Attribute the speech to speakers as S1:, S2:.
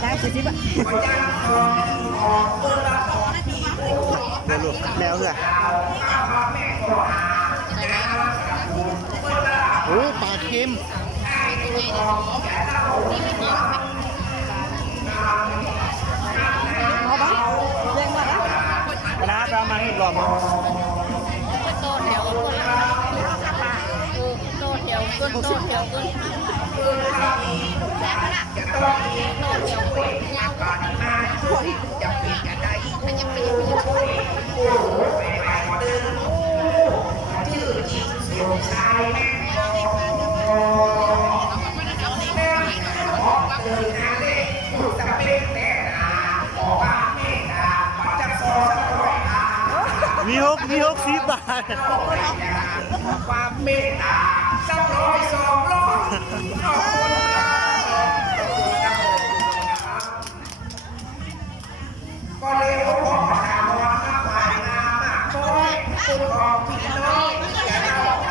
S1: ได้คือสิบอะ
S2: เดี๋ยวลูกแมวเหรอโอ้ปลาเค็ม
S1: เอาปะเรียงมาแล้ว
S2: คณะเรามาให้รอบมั้ง
S3: โตแถวคนละโตแถวคนโตแถวคน มี
S2: หกมีหกสิบบาท
S4: ความเมตตาสักร้อยสองร้อยขอบคุณก็เลยขอถามว่าน้ำลายน้ำอะคอยคุณของพี่น้องอย่าเอา